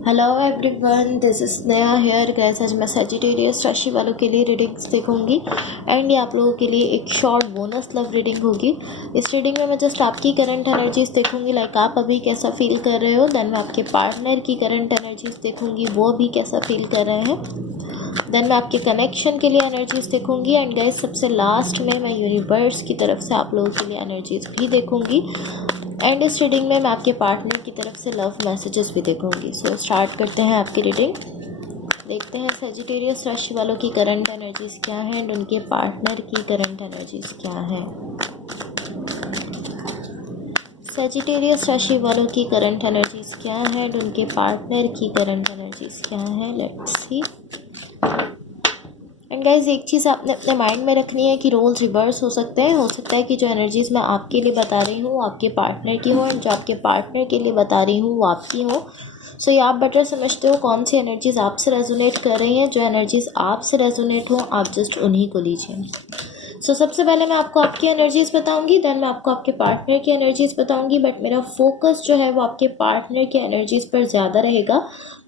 Hello everyone, this is Sneha here guys. आज मैं Sagittarius राशि वालों के लिए रीडिंग्स देखूंगी एंड ये आप लोगों के लिए एक शॉर्ट बोनस लव रीडिंग होगी। इस रीडिंग में मैं जस्ट आपकी करंट एनर्जीज देखूंगी, लाइक आप अभी कैसा फील कर रहे हो। देन मैं आपके पार्टनर की करंट एनर्जीज देखूंगी, वो अभी कैसा फील कर रहे हैं। देन मैं आपके कनेक्शन के लिए एनर्जीज देखूंगी एंड गाइस सबसे लास्ट में मैं यूनिवर्स की तरफ से आप लोगों के लिए एनर्जीज भी देखूंगी। एंड इस रीडिंग में मैं आपके पार्टनर की तरफ से लव मैसेजेस भी देखूंगी। सो स्टार्ट करते हैं आपकी रीडिंग। देखते हैं सजिटेरियस राशि वालों की करंट एनर्जीज क्या है एंड उनके पार्टनर की करंट एनर्जीज क्या है। सजिटेरियस राशि वालों की करंट एनर्जीज क्या है एंड उनके पार्टनर की करंट एनर्जीज क्या है। Let's see. एंड गाइज एक चीज़ आपने अपने माइंड में रखनी है कि रोल्स रिवर्स हो सकते हैं। हो सकता है कि जो एनर्जीज़ मैं आपके लिए बता रही हूँ आपके पार्टनर की हो एंड जो आपके पार्टनर के लिए बता रही हूँ वो आपकी हो। सो ये आप बेटर समझते हो कौन सी एनर्जीज़ आपसे रेजोनेट कर रही हैं। जो एनर्जीज़ आपसे रेजोनेट हो आप जस्ट उन्हीं को लीजिए। सो सबसे पहले मैं आपको आपकी एनर्जीज़ बताऊंगी, देन मैं आपको आपके पार्टनर की एनर्जीज़ बताऊंगी। बट मेरा फोकस जो है वो आपके पार्टनर की एनर्जीज़ पर ज़्यादा रहेगा,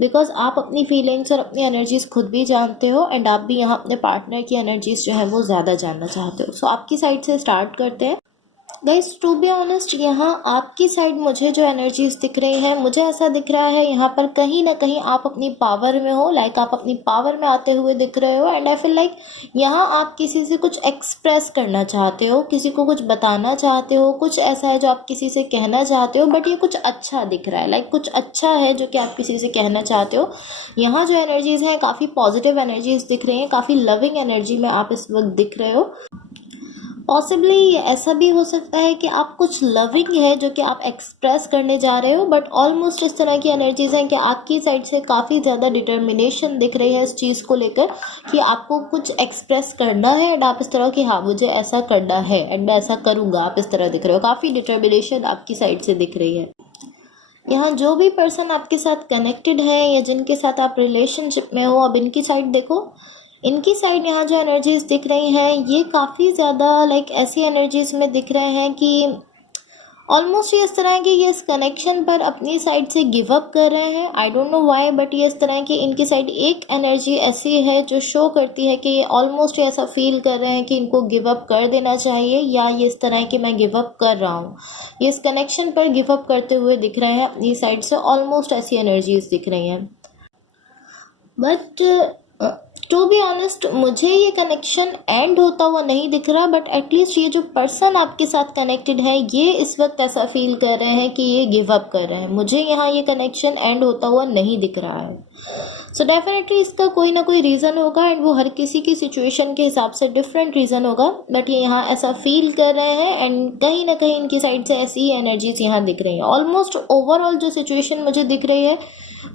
बिकॉज आप अपनी फीलिंग्स और अपनी एनर्जीज़ खुद भी जानते हो एंड आप भी यहाँ अपने पार्टनर की एनर्जीज़ जो है वो ज़्यादा जानना चाहते हो। सो आपकी साइड से स्टार्ट करते हैं। गाइस टू बी ऑनेस्ट, यहाँ आपकी साइड मुझे जो एनर्जीज दिख रही हैं, मुझे ऐसा दिख रहा है यहाँ पर कहीं ना कहीं आप अपनी पावर में हो, लाइक आप अपनी पावर में आते हुए दिख रहे हो। एंड आई फील लाइक यहाँ आप किसी से कुछ एक्सप्रेस करना चाहते हो, किसी को कुछ बताना चाहते हो, कुछ ऐसा है जो आप किसी से कहना चाहते हो। बट ये कुछ अच्छा दिख रहा है, लाइक कुछ अच्छा है जो कि आप किसी से कहना चाहते हो। यहाँ जो एनर्जीज हैं काफ़ी पॉजिटिव एनर्जीज दिख रही हैं, काफ़ी लविंग एनर्जी में आप इस वक्त दिख रहे हो। पॉसिबली ऐसा भी हो सकता है कि आप कुछ लविंग है जो कि आप एक्सप्रेस करने जा रहे हो। बट ऑलमोस्ट इस तरह की एनर्जीज हैं कि आपकी साइड से काफ़ी ज़्यादा डिटर्मिनेशन दिख रही है इस चीज़ को लेकर कि आपको कुछ एक्सप्रेस करना है एंड आप इस तरह कि हाँ मुझे ऐसा करना है एंड मैं ऐसा करूँगा। आप इस तरह दिख रहे हो, काफ़ी डिटर्मिनेशन आपकी साइड से दिख रही है। यहाँ जो भी पर्सन आपके साथ कनेक्टेड है या जिनके साथ आप रिलेशनशिप में हो, अब इनकी साइड देखो। इनकी साइड यहाँ जो एनर्जीज दिख रही हैं ये काफ़ी ज़्यादा लाइक ऐसी एनर्जीज में दिख रहे हैं कि ऑलमोस्ट ये इस तरह है कि ये इस कनेक्शन पर अपनी साइड से गिव अप कर रहे हैं। I don't know why, but ये इस तरह की इनकी साइड एक एनर्जी ऐसी है जो शो करती है कि ये ऑलमोस्ट ऐसा फील कर रहे हैं कि इनको गिव अप कर देना चाहिए, या ये इस तरह है कि मैं गिव अप कर रहा हूँ। ये इस कनेक्शन पर गिव अप करते हुए दिख रहे हैं अपनी साइड से। ऑलमोस्ट ऐसी एनर्जीज दिख रही हैं। बट टू बी ऑनेस्ट मुझे ये कनेक्शन एंड होता हुआ नहीं दिख रहा। बट एटलीस्ट ये जो पर्सन आपके साथ कनेक्टेड है ये इस वक्त ऐसा फील कर रहे हैं कि ये गिव अप कर रहे हैं। मुझे यहाँ ये कनेक्शन एंड होता हुआ नहीं दिख रहा है। सो डेफिनेटली इसका कोई ना कोई रीज़न होगा एंड वो हर किसी की सिचुएशन के हिसाब से डिफरेंट रीज़न होगा। बट ये यहाँ ऐसा फील कर रहे हैं एंड कहीं ना कहीं इनकी साइड से ऐसी ही एनर्जीज यहाँ दिख रही हैं। ऑलमोस्ट ओवरऑल जो सिचुएशन मुझे दिख रही है,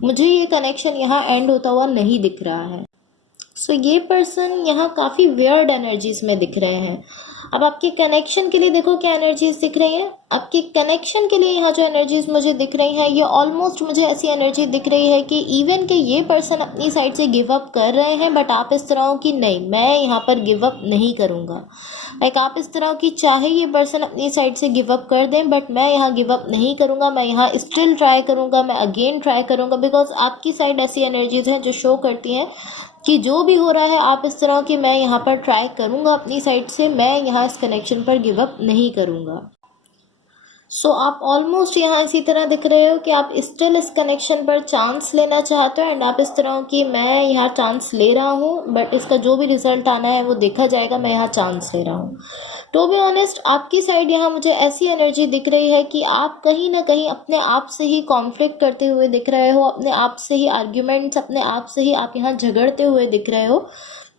मुझे ये कनेक्शन यहाँ एंड होता हुआ नहीं दिख रहा है। सो ये पर्सन यहाँ काफ़ी वियर्ड एनर्जीज में दिख रहे हैं। अब आपके कनेक्शन के लिए देखो क्या एनर्जीज दिख रही हैं। आपके कनेक्शन के लिए यहाँ जो एनर्जीज मुझे दिख रही हैं ये ऑलमोस्ट मुझे ऐसी एनर्जी दिख रही है कि इवन कि ये पर्सन अपनी साइड से गिव अप कर रहे हैं, बट आप इस तरह हो कि नहीं मैं यहाँ पर गिव अप नहीं करूँगा। लाइक आप इस तरह की चाहे ये पर्सन अपनी साइड से गिव अप कर दें, बट मैं यहाँ गिव अप नहीं करूँगा, मैं यहाँ स्टिल ट्राई करूँगा, मैं अगेन ट्राई करूँगा। बिकॉज आपकी साइड ऐसी एनर्जीज हैं जो शो करती हैं कि जो भी हो रहा है आप इस तरह कि मैं यहाँ पर ट्राई करूँगा अपनी साइड से, मैं यहाँ इस कनेक्शन पर गिव अप नहीं करूँगा। सो आप ऑलमोस्ट यहाँ इसी तरह दिख रहे हो कि आप स्टिल इस कनेक्शन पर चांस लेना चाहते हो एंड आप इस तरह कि मैं यहाँ चांस ले रहा हूँ, बट इसका जो भी रिजल्ट आना है वो देखा जाएगा, मैं यहाँ चांस ले रहा हूँ। टू बी ऑनेस्ट आपकी साइड यहाँ मुझे ऐसी एनर्जी दिख रही है कि आप कहीं ना कहीं अपने आप से ही कॉन्फ्लिक्ट करते हुए दिख रहे हो, अपने आप से ही आर्ग्यूमेंट्स, अपने आप से ही आप यहाँ झगड़ते हुए दिख रहे हो।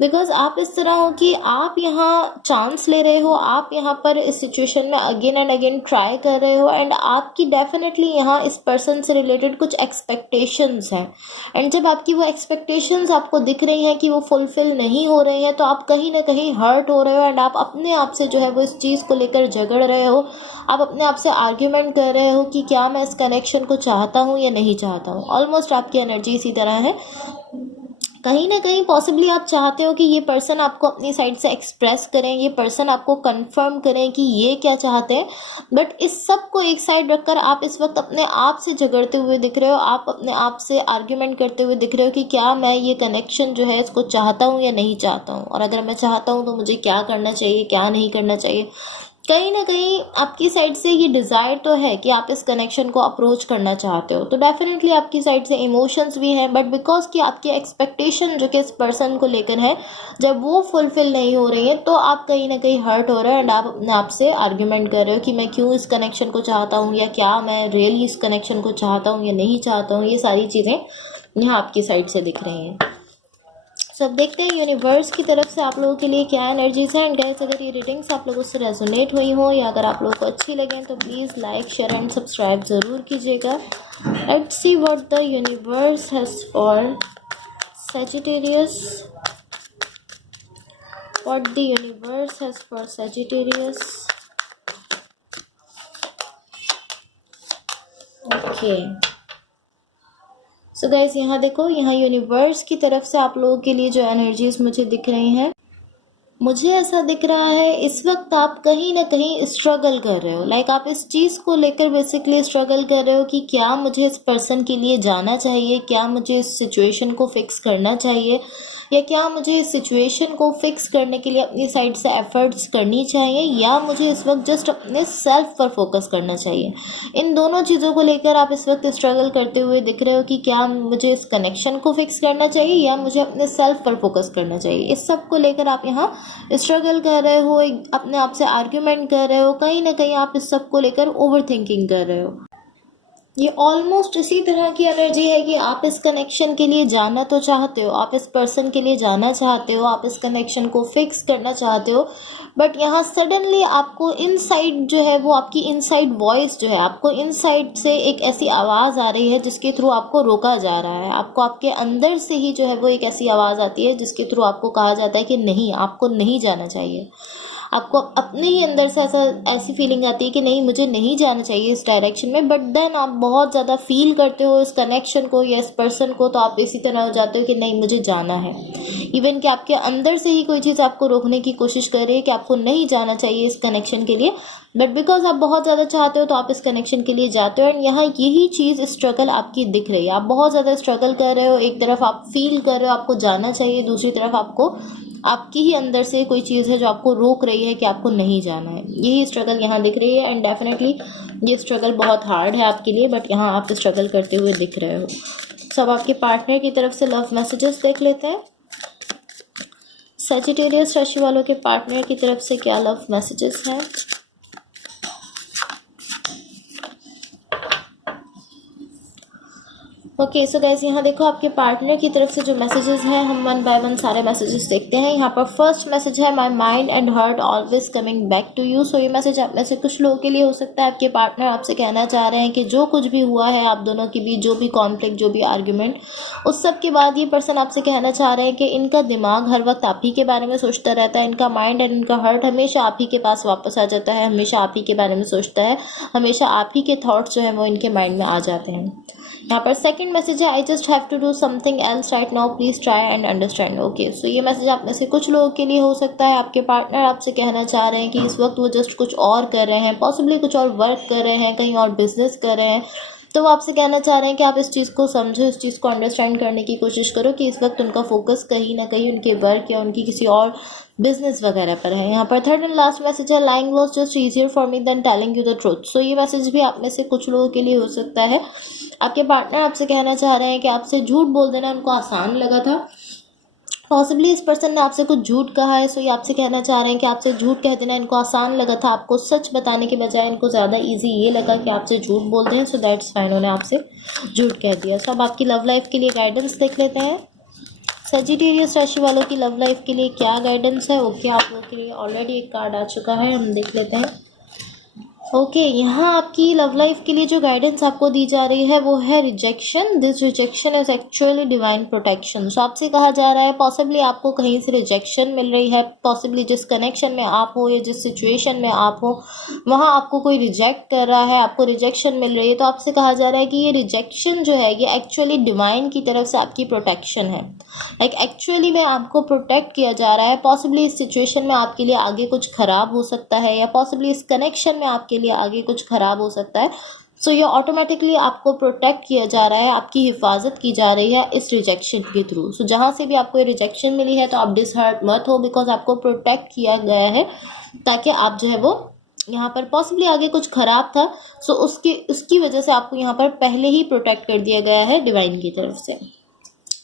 बिकॉज आप इस तरह हो कि आप यहाँ चांस ले रहे हो, आप यहाँ पर इस सिचुएशन में अगेन एंड अगेन ट्राई कर रहे हो एंड आपकी डेफिनेटली यहाँ इस पर्सन से रिलेटेड कुछ एक्सपेक्टेशंस हैं। एंड जब आपकी वो एक्सपेक्टेशंस आपको दिख रही हैं कि वो फुलफिल नहीं हो रही हैं तो आप कहीं ना कहीं हर्ट हो रहे हो एंड आप अपने आप से जो है वो इस चीज़ को लेकर झगड़ रहे हो। आप अपने आप से आर्ग्यूमेंट कर रहे हो कि क्या मैं इस कनेक्शन को चाहता हूँ या नहीं चाहता हूँ। ऑलमोस्ट आपकी एनर्जी इसी तरह है। कहीं ना कहीं पॉसिबली आप चाहते हो कि ये पर्सन आपको अपनी साइड से एक्सप्रेस करें, ये पर्सन आपको कंफर्म करें कि ये क्या चाहते हैं, बट इस सब को एक साइड रखकर आप इस वक्त अपने आप से झगड़ते हुए दिख रहे हो, आप अपने आप से आर्ग्यूमेंट करते हुए दिख रहे हो कि क्या मैं ये कनेक्शन जो है इसको चाहता हूँ या नहीं चाहता हूँ, और अगर मैं चाहता हूँ तो मुझे क्या करना चाहिए, क्या नहीं करना चाहिए। कहीं ना कहीं आपकी साइड से ये डिज़ायर तो है कि आप इस कनेक्शन को अप्रोच करना चाहते हो, तो डेफिनेटली आपकी साइड से इमोशंस भी हैं, बट बिकॉज कि आपकी एक्सपेक्टेशन जो कि इस पर्सन को लेकर है, जब वो फुलफिल नहीं हो रही है तो आप कहीं ना कहीं हर्ट हो रहे हैं एंड आप अपने आप से आर्ग्यूमेंट कर रहे हो कि मैं क्यों इस कनेक्शन को चाहता हूँ, या क्या मैं रियली इस कनेक्शन को चाहता हूँ या नहीं चाहता हूँ। ये सारी चीज़ें यहाँ आपकी साइड से दिख रही हैं। सो अब देखते हैं यूनिवर्स की तरफ से आप लोगों के लिए क्या एनर्जीज हैं। एंड गाइस, अगर ये रीडिंग्स आप लोगों से रेजोनेट हुई हो या अगर आप लोगों को अच्छी लगे तो please like, share and subscribe ज़रूर कीजिएगा। Let's see what the universe has for Sagittarius, what the universe has for Sagittarius. Okay, so guys यहाँ देखो, यहाँ यूनिवर्स की तरफ से आप लोगों के लिए जो एनर्जीज मुझे दिख रही हैं, मुझे ऐसा दिख रहा है इस वक्त आप कहीं ना कहीं स्ट्रगल कर रहे हो। लाइक आप इस चीज़ को लेकर बेसिकली स्ट्रगल कर रहे हो कि क्या मुझे इस पर्सन के लिए जाना चाहिए, क्या मुझे इस सिचुएशन को फिक्स करना चाहिए, या क्या मुझे इस सिचुएशन को फिक्स करने के लिए अपनी साइड से एफर्ट्स करनी चाहिए, या मुझे इस वक्त जस्ट अपने सेल्फ पर फोकस करना चाहिए। इन दोनों चीज़ों को लेकर आप इस वक्त स्ट्रगल करते हुए दिख रहे हो कि क्या मुझे इस कनेक्शन को फिक्स करना चाहिए या मुझे अपने सेल्फ पर फोकस करना चाहिए। इस सब को लेकर आप यहाँ स्ट्रगल कर रहे हो, एक अपने आप से आर्ग्यूमेंट कर रहे हो, कहीं ना कहीं आप इस सब को लेकर ओवर थिंकिंग कर रहे हो। ये ऑलमोस्ट इसी तरह की एनर्जी है कि आप इस कनेक्शन के लिए जाना तो चाहते हो, आप इस पर्सन के लिए जाना चाहते हो, आप इस कनेक्शन को फिक्स करना चाहते हो, बट यहाँ सडनली आपको इनसाइड जो है वो आपकी इनसाइड वॉइस जो है, आपको इनसाइड से एक ऐसी आवाज़ आ रही है जिसके थ्रू आपको रोका जा रहा है। आपको आपके अंदर से ही जो है वो एक ऐसी आवाज़ आती है जिसके थ्रू आपको कहा जाता है कि नहीं, आपको नहीं जाना चाहिए। आपको अपने ही अंदर से ऐसी फीलिंग आती है कि नहीं, मुझे नहीं जाना चाहिए इस डायरेक्शन में, बट देन आप बहुत ज़्यादा फील करते हो इस कनेक्शन को या इस पर्सन को, तो आप इसी तरह हो जाते हो कि नहीं, मुझे जाना है। इवन कि आपके अंदर से ही कोई चीज़ आपको रोकने की कोशिश कर रही है कि आपको नहीं जाना चाहिए इस कनेक्शन के लिए, बट बिकॉज आप बहुत ज़्यादा चाहते हो तो आप इस कनेक्शन के लिए जाते हो। एंड यहाँ यही चीज़ स्ट्रगल आपकी दिख रही है, आप बहुत ज़्यादा स्ट्रगल कर रहे हो। एक तरफ आप फील कर रहे हो आपको जाना चाहिए, दूसरी तरफ आपको आपकी ही अंदर से कोई चीज़ है जो आपको रोक रही है कि आपको नहीं जाना है। यही स्ट्रगल यहाँ दिख रही है एंड डेफिनेटली ये स्ट्रगल बहुत हार्ड है आपके लिए, बट यहाँ आप स्ट्रगल करते हुए दिख रहे हो। सब आपके पार्टनर की तरफ से लव मैसेजेस देख लेते हैं। सजिटेरियस राशि वालों के पार्टनर की तरफ से क्या लव मैसेजेस हैं। ओके, सो गाइस यहाँ देखो, आपके पार्टनर की तरफ से जो मैसेजेस हैं, हम वन बाय वन सारे मैसेजेस देखते हैं। यहाँ पर फर्स्ट मैसेज है, my mind and heart always coming back to you. So ये मैसेज आप में से कुछ लोगों के लिए हो सकता है आपके पार्टनर आपसे कहना चाह रहे हैं कि जो कुछ भी हुआ है आप दोनों के बीच, जो भी कॉन्फ्लिक्ट, जो भी आर्ग्यूमेंट, उस सब के बाद ये पर्सन आपसे कहना चाह रहे हैं कि इनका दिमाग हर वक्त आप ही के बारे में सोचता रहता है, इनका माइंड एंड इनका हार्ट हमेशा आप ही के पास वापस आ जाता है, हमेशा आप ही के बारे में सोचता है, हमेशा आप ही के थॉट्स जो है वो इनके माइंड में आ जाते हैं। यहाँ पर सेकंड मैसेज है, I just have to do something else right now, please try and understand. Okay, so ये मैसेज आप में से कुछ लोगों के लिए हो सकता है आपके पार्टनर आपसे कहना चाह रहे हैं कि इस वक्त वो जस्ट कुछ और कर रहे हैं, पॉसिबली कुछ और वर्क कर रहे हैं, कहीं और बिजनेस कर रहे हैं, तो वो आपसे कहना चाह रहे हैं कि आप इस चीज़ को समझो, इस चीज़ को अंडरस्टैंड करने की कोशिश करो कि इस वक्त उनका फोकस कहीं ना कहीं उनके वर्क या उनकी किसी और बिजनेस वगैरह पर है। यहाँ पर थर्ड एंड लास्ट मैसेज है, lying was just easier for me than telling you the truth. So ये मैसेज भी आप में से कुछ लोगों के लिए हो सकता है। आपके पार्टनर आपसे कहना चाह रहे हैं कि आपसे झूठ बोल देना उनको आसान लगा था, पॉसिबली इस पर्सन ने आपसे कुछ झूठ कहा है, सो ये आपसे कहना चाह रहे हैं कि आपसे झूठ कह देना इनको आसान लगा था, आपको सच बताने के बजाय इनको ज़्यादा इजी ये लगा कि आपसे झूठ बोल दें, सो दैट्स फाइन, उन्होंने आपसे झूठ कह दिया। सो अब आपकी लव लाइफ के लिए गाइडेंस देख लेते हैं। सजिटेरियस राशि वालों की लव लाइफ के लिए क्या गाइडेंस है। ओके, आप लोगों के लिए ऑलरेडी एक कार्ड आ चुका है, हम देख लेते हैं। ओके यहाँ आपकी लव लाइफ के लिए जो गाइडेंस आपको दी जा रही है वो है rejection. This rejection is actually divine protection. So आपसे कहा जा रहा है पॉसिबली आपको कहीं से रिजेक्शन मिल रही है, पॉसिबली जिस कनेक्शन में आप हो या जिस सिचुएशन में आप हो वहाँ आपको कोई रिजेक्ट कर रहा है, आपको रिजेक्शन मिल रही है। तो आपसे कहा जा रहा है कि ये रिजेक्शन जो है ये एक्चुअली डिवाइन की तरफ से आपकी प्रोटेक्शन है। लाइक एक्चुअली में आपको प्रोटेक्ट किया जा रहा है। पॉसिबली इस सिचुएशन में आपके लिए आगे कुछ खराब हो सकता है या पॉसिबली इस कनेक्शन में आपके लिए आगे कुछ खराब हो सकता है। सो ये ऑटोमेटिकली आपको प्रोटेक्ट किया जा रहा है, आपकी हिफाजत की जा रही है इस रिजेक्शन के थ्रू। सो जहाँ से भी आपको ये रिजेक्शन मिली है तो आप डिसहर्ट मत हो, बिकॉज आपको प्रोटेक्ट किया गया है ताकि आप जो है वो यहाँ पर पॉसिबली आगे कुछ खराब था सो उसकी वजह से आपको यहाँ पर पहले ही प्रोटेक्ट कर दिया गया है डिवाइन की तरफ से।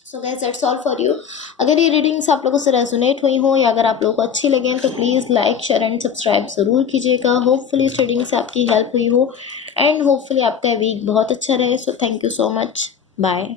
So guys that's all for you. अगर ये रीडिंग्स आप लोगों से रेजोनेट हुई हो या अगर आप लोगों को अच्छी लगे तो please like share and subscribe ज़रूर कीजिएगा। होपफुली इस रीडिंग से आपकी हेल्प हुई हो एंड होपफुली आपका वीक बहुत अच्छा रहे। So thank you so much. Bye.